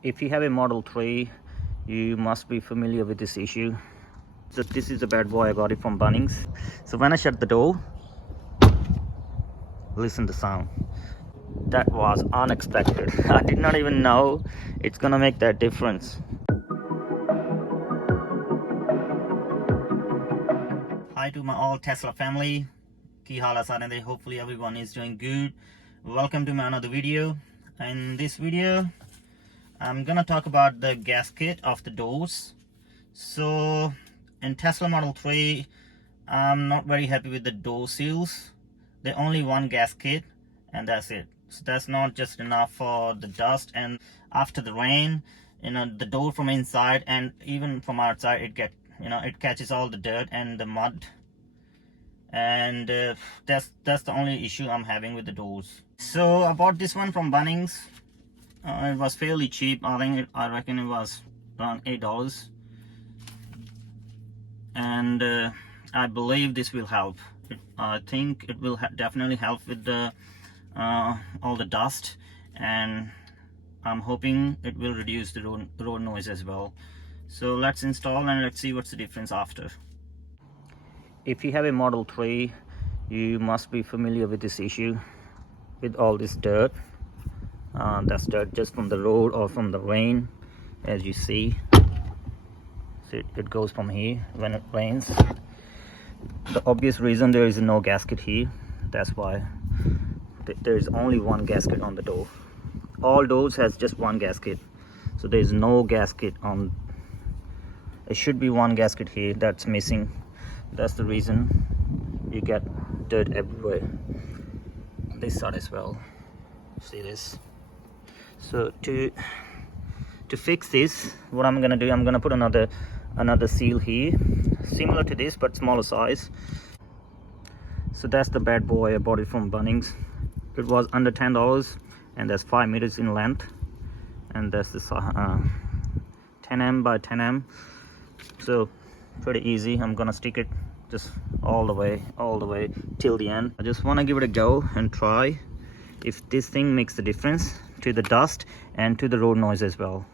If you have a Model 3, you must be familiar with this issue. So this is a bad boy. I got it from Bunnings. So when I shut the door, listen to the sound. That was unexpected. I did not even know it's gonna make that difference. Hi to my all Tesla family. Ki haal hai sare de? Hopefully everyone is doing good. Welcome to my another video. In this video, I'm gonna talk about the gasket of the doors. So in Tesla Model 3, I'm not very happy with the door seals. They're only one gasket and that's it. So that's not just enough for the dust, and after the rain, the door from inside and even from outside, it catches all the dirt and the mud, and that's the only issue I'm having with the doors. So I bought this one from Bunnings. It was fairly cheap. I reckon it was around $8, and I believe this will help. I think it will definitely help with the all the dust, and I'm hoping it will reduce the road noise as well. So let's install and let's see what's the difference after. If you have a Model 3, you must be familiar with this issue, with all this dirt. That's dirt just from the road or from the rain, as you see. So it goes from here when it rains. The obvious reason, there is no gasket here. That's why there is only one gasket on the door. All doors has just one gasket, so there is no gasket on. It should be one gasket here that's missing. That's the reason you get dirt everywhere. This side as well. See this? So to fix this, what I'm gonna do, I'm gonna put another seal here, similar to this but smaller size. So that's the bad boy. I bought it from Bunnings. It was under $10, and that's 5 meters in length, and that's the 10mm by 10mm. So pretty easy. I'm gonna stick it just all the way till the end. I just want to give it a go and try if this thing makes the difference to the dust and to the road noise as well.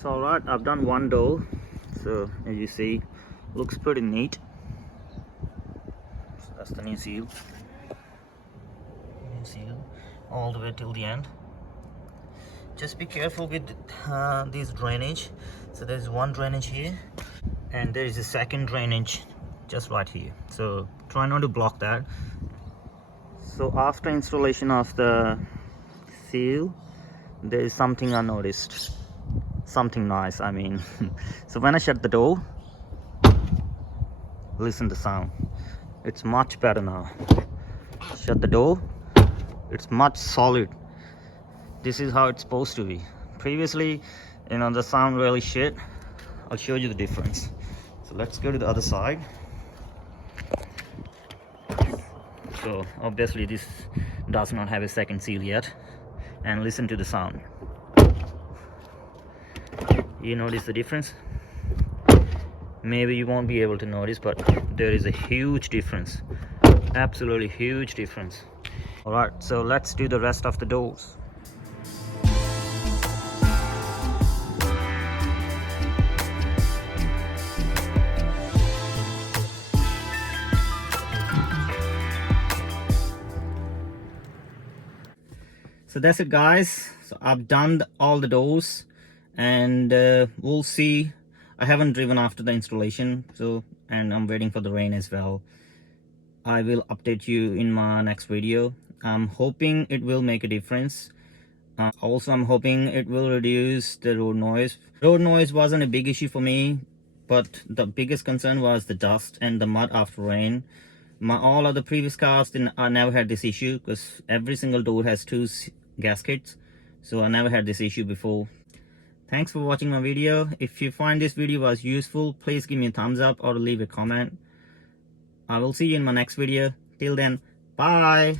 So alright, I've done one door. So as you see, looks pretty neat. So that's the new seal. All the way till the end. Just be careful with this drainage. So there's one drainage here, and there is a second drainage just right here. So try not to block that. So after installation of the seal, there is something I noticed. Something nice, I mean. So when I shut the door, listen to the sound. It's much better now. Shut the door, it's much solid. This is how it's supposed to be. Previously, the sound really shit. I'll show you the difference. So let's go to the other side. So obviously this does not have a second seal yet, and listen to the sound. You notice the difference? Maybe you won't be able to notice, but there is a huge difference. Absolutely huge difference. All right, so let's do the rest of the doors. So that's it, guys. So I've done all the doors, and we'll see. I haven't driven after the installation, and I'm waiting for the rain as well. I will update you in my next video. I'm hoping it will make a difference. Also, I'm hoping it will reduce the road noise. Road noise wasn't a big issue for me but the biggest concern was the dust and the mud after rain. All of the previous cars I never had this issue, because every single door has two gaskets, so I never had this issue before. Thanks for watching my video. If you find this video was useful, please give me a thumbs up or leave a comment. I will see you in my next video. Till then, bye.